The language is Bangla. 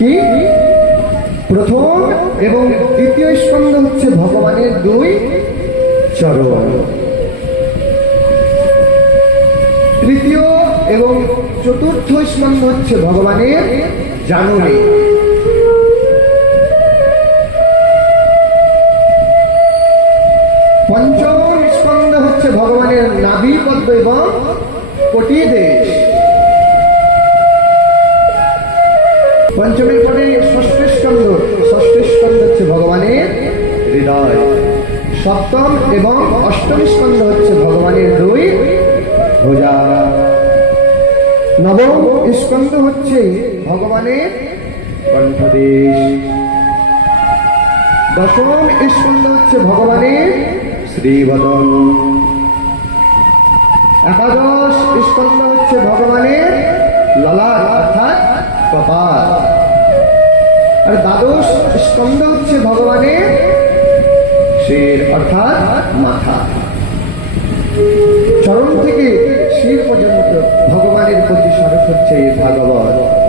কি প্রথম এবং দ্বিতীয় স্কন্ধ হচ্ছে ভগবানের দুই চরণ, তৃতীয় এবং চতুর্থ স্কন্ধ হচ্ছে ভগবানের জানুনি, পঞ্চম স্কন্ধ হচ্ছে ভগবানের নাভি পদ্ম এবং কোটি দেশ, পঞ্চমের পরে ষষ্ঠ স্কন্ধ হচ্ছে ভগবানের হৃদয়, সপ্তম এবং অষ্টম স্কন্ধ হচ্ছে ভগবানের দুই ভুজা, নবম স্কন্ধ হচ্ছে ভগবানের কণ্ঠদেশ, দশম স্কন্ধ হচ্ছে ভগবানের শ্রীবদন, একাদশ স্কন্ধ হচ্ছে ভগবানের ললাট অর্থাৎ কপাল, আর দ্বাদশ স্কন্ধ হচ্ছে ভগবানের শির অর্থাৎ মাথা। চরণ থেকে শির পর্যন্ত ভগবানের প্রতি স্বরূপ হচ্ছে ভাগবত।